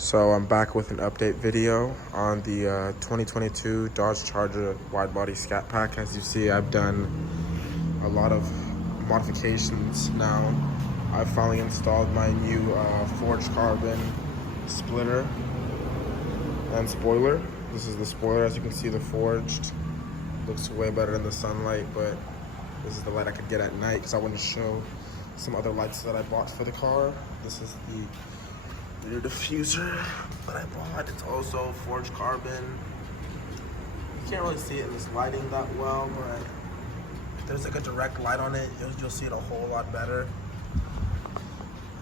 So I'm back with an update video on the 2022 Dodge Charger Widebody Scatpac. As you see, I've done a lot of modifications now. I finally installed my new forged carbon splitter and spoiler. This is the spoiler. As you can see, the forged looks way better in the sunlight, but this is the light I could get at night because I want to show some other lights that I bought for the car. This is the rear diffuser that I bought. It's also forged carbon. You can't really see it in this lighting that well, but if there's like a direct light on it, you'll see it a whole lot better.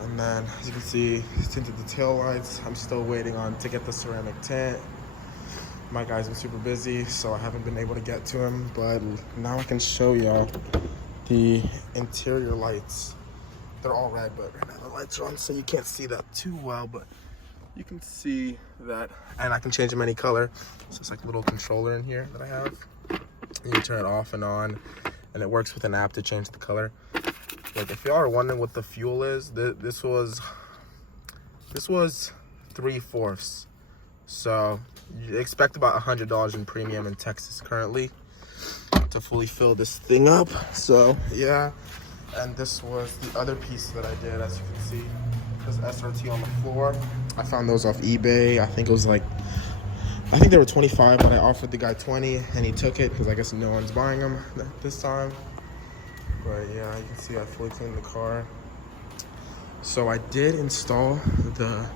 And then, as you can see, tinted the tail lights. I'm still waiting to get the ceramic tint. My guy's been super busy, so I haven't been able to get to him, but now I can show y'all the interior lights. They're all red, but right now the lights are on, so you can't see that too well, but you can see that. And I can change them any color. So it's like a little controller in here that I have. You can turn it off and on, and it works with an app to change the color. Like, if y'all are wondering what the fuel is, this was 3/4. So you expect about $100 in premium in Texas currently to fully fill this thing up. So yeah. And this was the other piece that I did. As you can see, there's SRT on the floor. I found those off eBay. I think they were 25, but I offered the guy 20 and he took it because I guess no one's buying them this time. But yeah, you can see I fully cleaned the car. So I did install the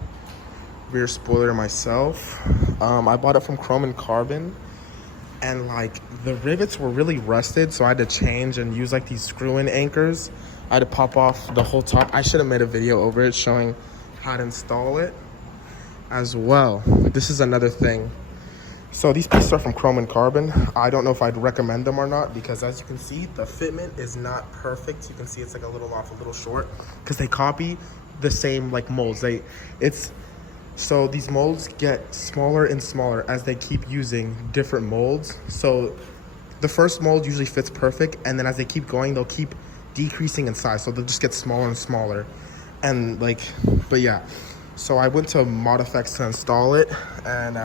rear spoiler myself. I bought it from Chrome & Carbon. And like the rivets were really rusted, so I had to change and use like these screw-in anchors. I had to pop off the whole top. I should have made a video over it showing how to install it as well. This is another thing. So these pieces are from Chrome & Carbon. I don't know if I'd recommend them or not because, as you can see, the fitment is not perfect. You can see it's like a little off, a little short, because they copy the same like molds. So these molds get smaller and smaller as they keep using different molds. So the first mold usually fits perfect, and then as they keep going, they'll keep decreasing in size. So they'll just get smaller and smaller. And but yeah. So I went to ModFX to install it, and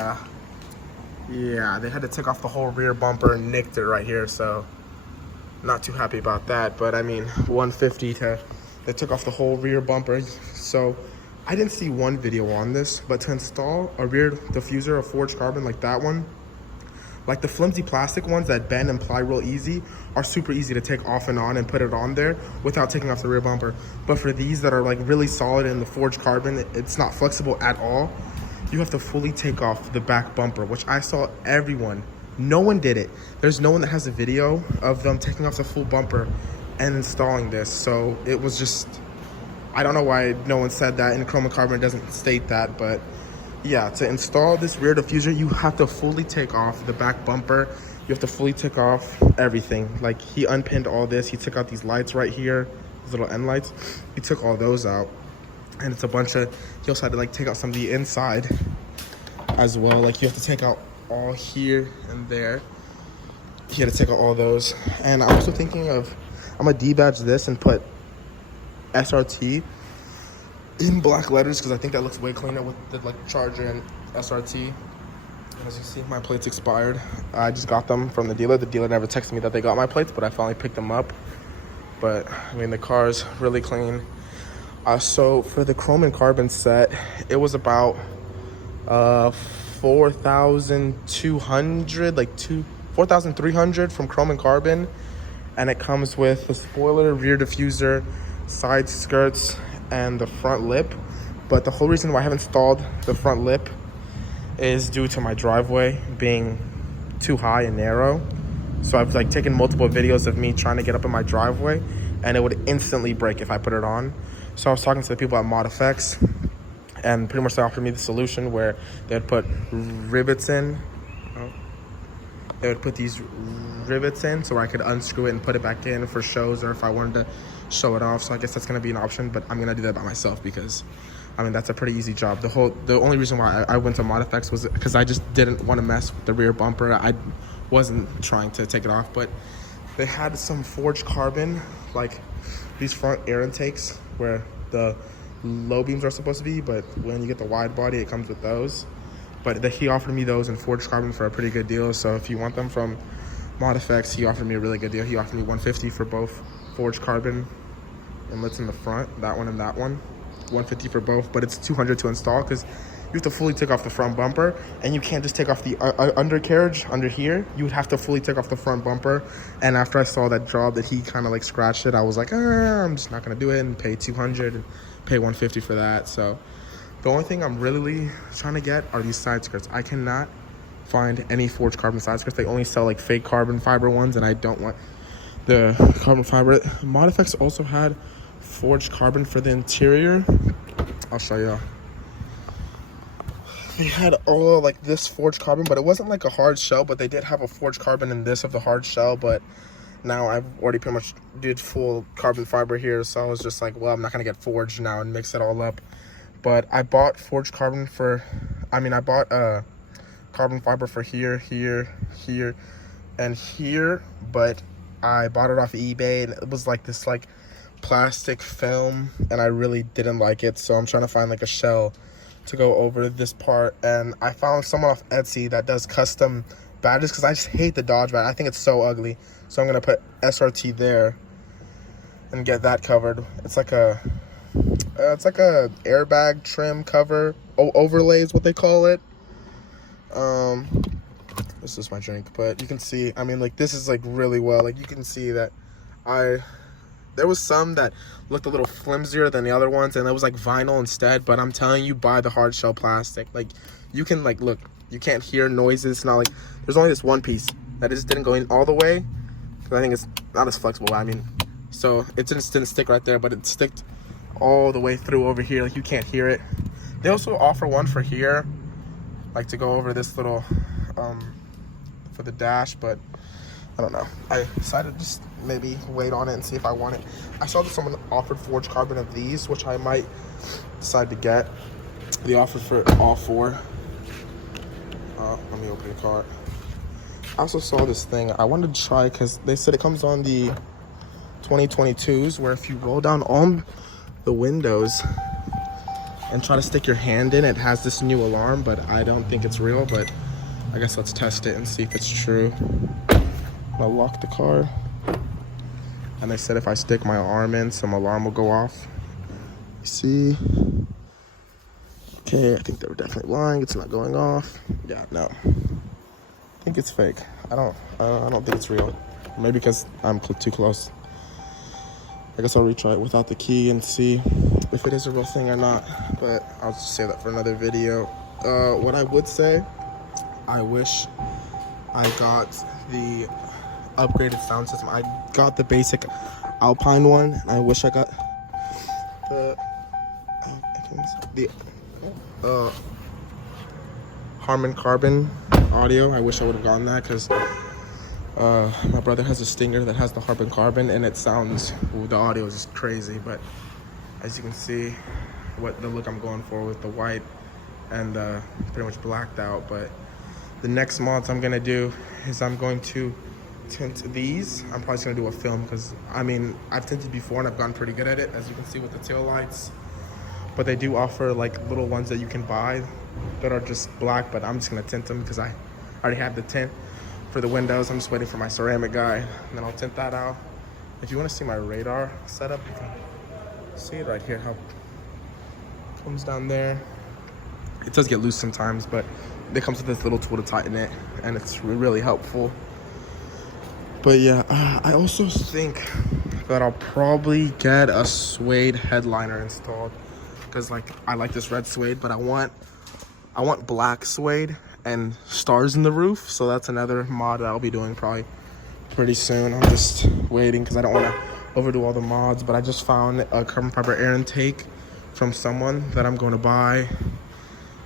yeah, they had to take off the whole rear bumper and nicked it right here. So not too happy about that. But I mean, $150 they took off the whole rear bumper. So I didn't see one video on this, but to install a rear diffuser of forged carbon like that one, like the flimsy plastic ones that bend and ply real easy, are super easy to take off and on and put it on there without taking off the rear bumper. But for these that are like really solid in the forged carbon, it's not flexible at all. You have to fully take off the back bumper, which I saw everyone. No one did it. There's no one that has a video of them taking off the full bumper and installing this. So it was just, I don't know why no one said that. In Chrome & Carbon, it doesn't state that, but yeah, to install this rear diffuser, you have to fully take off the back bumper. You have to fully take off everything. Like, he unpinned all this. He took out these lights right here, these little end lights. He took all those out, and it's a bunch of, he also had to like take out some of the inside as well. Like, you have to take out all here and there. He had to take out all those. And I'm also thinking of, I'm gonna debadge this and put SRT in black letters because I think that looks way cleaner with the like Charger and SRT. As you see, my plates expired. I just got them from the dealer. The dealer never texted me that they got my plates, but I finally picked them up. But I mean, the car's really clean. So for the Chrome & Carbon set, it was about 4,200, like 4,300 from Chrome & Carbon, and it comes with a spoiler, rear diffuser, side skirts, and the front lip. But the whole reason why I haven't installed the front lip is due to my driveway being too high and narrow. So I've like taken multiple videos of me trying to get up in my driveway, and it would instantly break if I put it on. So I was talking to the people at ModFX, and pretty much they offered me the solution where they would put rivets in. They would put these rivets in so I could unscrew it and put it back in for shows, or if I wanted to show it off. So I guess that's going to be an option, but I'm going to do that by myself because, I mean, that's a pretty easy job. The only reason why I went to ModFX was because I just didn't want to mess with the rear bumper. I wasn't trying to take it off, but they had some forged carbon, like these front air intakes where the low beams are supposed to be, but when you get the wide body, it comes with those. But he offered me those in forged carbon for a pretty good deal. So if you want them from Mod Effects, he offered me a really good deal. He offered me $150 for both forged carbon inlets in the front, that one and that one. $150 for both, but it's $200 to install because you have to fully take off the front bumper, and you can't just take off the undercarriage under here. You would have to fully take off the front bumper. And after I saw that job that he kind of like scratched it, I was like, I'm just not gonna do it and pay $200 and pay $150 for that. So the only thing I'm really trying to get are these side skirts. I cannot find any forged carbon side skirts. They only sell like fake carbon fiber ones, and I don't want the carbon fiber. Mod Effects also had forged carbon for the interior. I'll show you. They had all like this forged carbon, but it wasn't like a hard shell, but they did have a forged carbon in this of the hard shell. But now I've already pretty much did full carbon fiber here, so I was just like, well, I'm not gonna get forged now and mix it all up. But I bought forged carbon for, I bought carbon fiber for here, and here, but I bought it off eBay, and it was like this like plastic film, and I really didn't like it, so I'm trying to find like a shell to go over this part. And I found someone off Etsy that does custom badges, because I just hate the Dodge badge. I think it's so ugly, so I'm gonna put SRT there and get that covered. It's like a airbag trim cover, overlay is what they call it. This is my drink, but you can see, like this is like really well, like you can see that there was some that looked a little flimsier than the other ones, and it was like vinyl instead. But I'm telling you, buy the hard shell plastic. Like you can like look, you can't hear noises. It's not like there's only this one piece that just didn't go in all the way, because I think it's not as flexible. So it just didn't stick right there, but it sticked all the way through over here. Like you can't hear it. They also offer one for here, like to go over this little for the dash, but I don't know. I decided to just maybe wait on it and see if I want it. I saw that someone offered forged carbon of these, which I might decide to get. They offered for all four. Let me open the cart. I also saw this thing I wanted to try, because they said it comes on the 2022s, where if you roll down on the windows and try to stick your hand in, it has this new alarm, but I don't think it's real. But I guess let's test it and see if it's true. I'll lock the car, and they said if I stick my arm in, some alarm will go off. See? Okay, I think they were definitely lying. It's not going off. Yeah, no. I think it's fake. I don't think it's real. Maybe because I'm too close. I guess I'll retry it without the key and see if it is a real thing or not. But I'll just say that for another video. What I would say, I wish I got the upgraded sound system. I got the basic Alpine one, and I wish I got the Harman Kardon audio. I wish I would have gotten that, because my brother has a Stinger that has the Harman Kardon, and it sounds, the audio is just crazy. But as you can see, what the look I'm going for with the white and pretty much blacked out. But the next mods I'm gonna do is I'm going to tint these. I'm probably just gonna do a film, because I've tinted before and I've gotten pretty good at it, as you can see with the tail lights. But they do offer like little ones that you can buy that are just black, but I'm just gonna tint them because I already have the tint for the windows. I'm just waiting for my ceramic guy, and then I'll tint that out. If you want to see my radar setup, you can see it right here, how it comes down there. It does get loose sometimes, but it comes with this little tool to tighten it, and it's really helpful. But yeah, I also think that I'll probably get a suede headliner installed, because like I like this red suede, but I want black suede and stars in the roof. So that's another mod that I'll be doing probably pretty soon. I'm just waiting because I don't want to overdo all the mods. But I just found a carbon fiber air intake from someone that I'm going to buy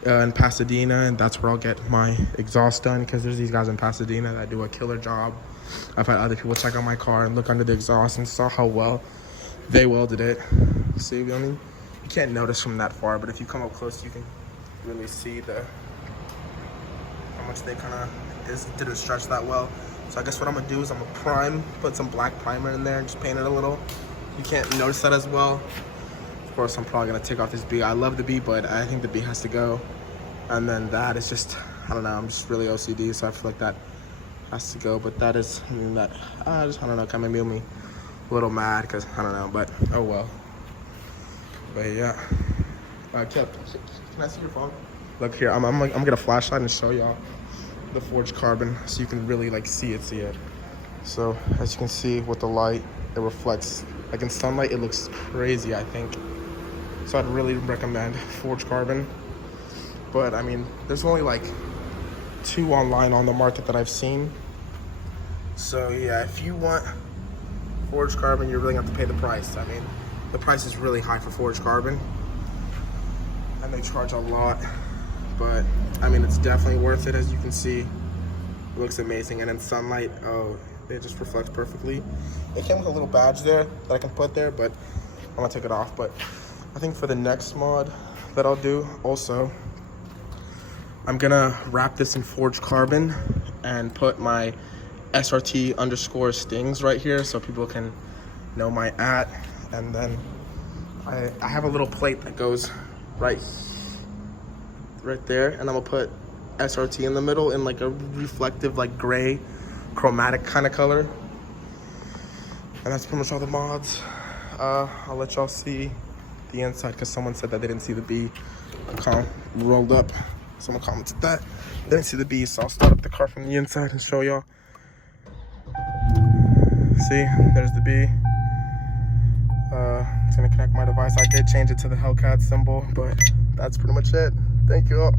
in Pasadena, and that's where I'll get my exhaust done, because there's these guys in Pasadena that do a killer job. I've had other people check out my car and look under the exhaust and saw how well they welded it. See, you can't notice from that far, but if you come up close, you can really see how much they kind of didn't stretch that well. So I guess what I'm gonna do is I'm gonna put some black primer in there and just paint it a little. You can't notice that as well Of course, I'm probably gonna take off this B. I love the B, but I think the B has to go. And then that is just, I don't know, I'm just really OCD, so I feel like that has to go. But that is, I mean, that, I don't know, kind of made me a little mad, because I don't know, but oh well. But yeah. Can I see your phone? Look here, I'm gonna get a flashlight and show y'all the forged carbon so you can really like see it. So as you can see with the light, it reflects, like in sunlight, it looks crazy, I think. So I'd really recommend forged carbon. But I mean, there's only like 2 online on the market that I've seen. So yeah, if you want forged carbon, you're really gonna have to pay the price. I mean, the price is really high for forged carbon, and they charge a lot. But I mean, it's definitely worth it. As you can see, it looks amazing, and in sunlight, oh, it just reflects perfectly. It came with a little badge there that I can put there, but I'm gonna take it off. But I think for the next mod that I'll do, also, I'm gonna wrap this in forged carbon and put my SRT_stings right here so people can know my @ and then I have a little plate that goes right there, and I'm gonna put SRT in the middle in like a reflective, like gray chromatic kind of color. And that's pretty much all the mods. I'll let y'all see the inside, because someone said that they didn't see the B rolled up. Someone commented that they didn't see the B, so I'll start up the car from the inside and show y'all. See, there's the B. It's gonna connect my device. I did change it to the Hellcat symbol, but that's pretty much it. Thank you all.